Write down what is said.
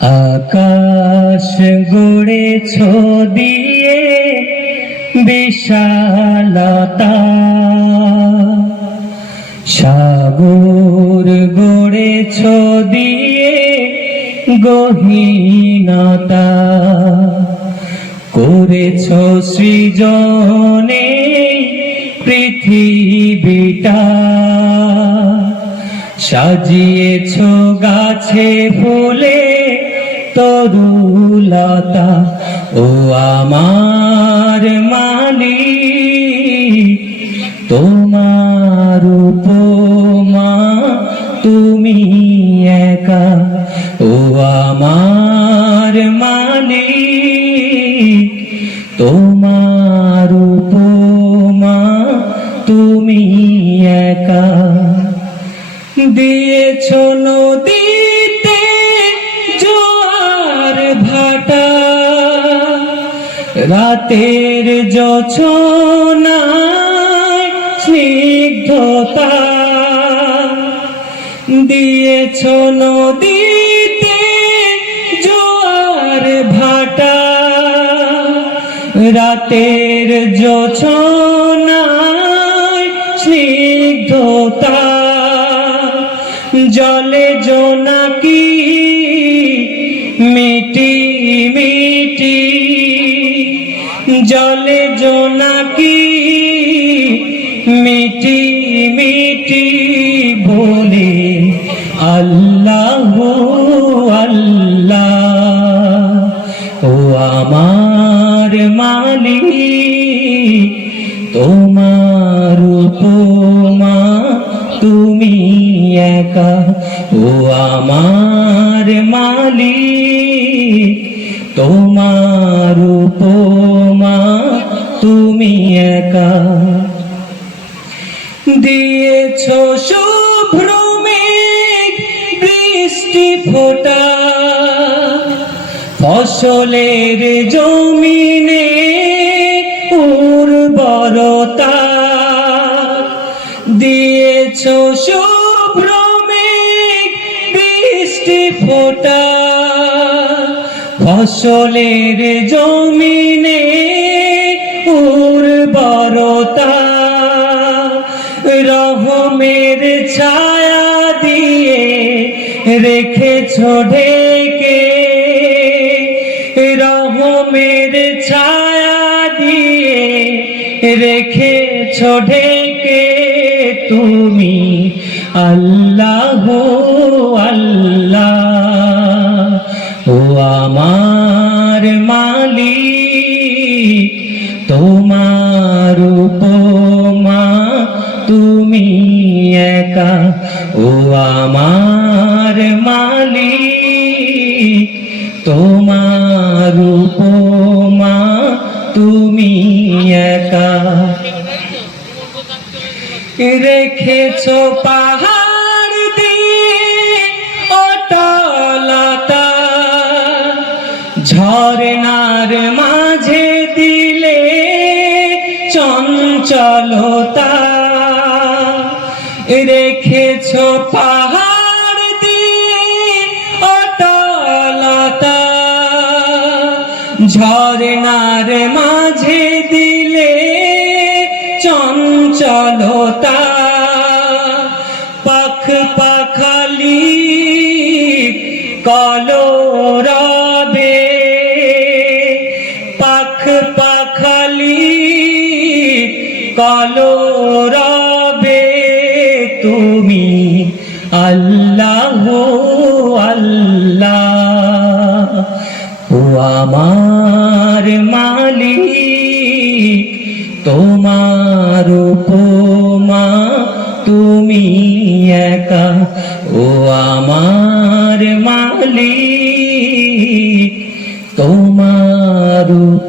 আকাশ গড়েছ দিয়ে বিশালতা। সাগর গড়েছ দিয়ে গহীনতা। করেছ সৃজনে পৃথিবীটা। সাজিয়েছ গাছে ফুলে তরুলতা। ও আমার মালি তোমার উপমা তুমি একা। ও আমার দিয়েছ নদীতে জোয়ার ভাটা। রাতের যোছনায় স্নিগ্ধতা। দিয়েছ নদীতে জোয়ার ভাটা। রাতের যোছনায় স্নিগ্ধতা। জলে জোনাকি মিটি মিটি। জলে জোনাকি মিটি মিটি। বলে আল্লাহ আল্লাহ। ও আমার মালিক, তোমার উপমা তুমি একা, ও আমার মালিক, তোমার উপমা তুমি একা। দিয়েছ শুভ্র মেঘ বৃষ্টি ফোটা, ফসলের জমিনে ফোটা ফসলের জমিনে উর্বরতা রহমের ছায়া দিয়ে রেখে রেখেছ ঢেকে, রহমের ছায়া দিয়ে রেখেছ কে তুমি আল্লাহ আল্লাহ। আমার মালিক তোমার উপমা তুমি একা। ও আমার মালিক তোমার উপমা তুমি একা। রেখেছ পাহাড় চঞ্চলতা রেখেছ পাহাড় দিয়ে অটলতা। ঝরনার মাঝে দিলে চঞ্চলতা পাখ পাখালি কলরবে। পাখ পাখালি কলরবে তুমি আল্লাহ আল্লাহ। ও আমার মালিক, তোমার উপমা তুমি একা। ও আমার মালিক, তোমার উপ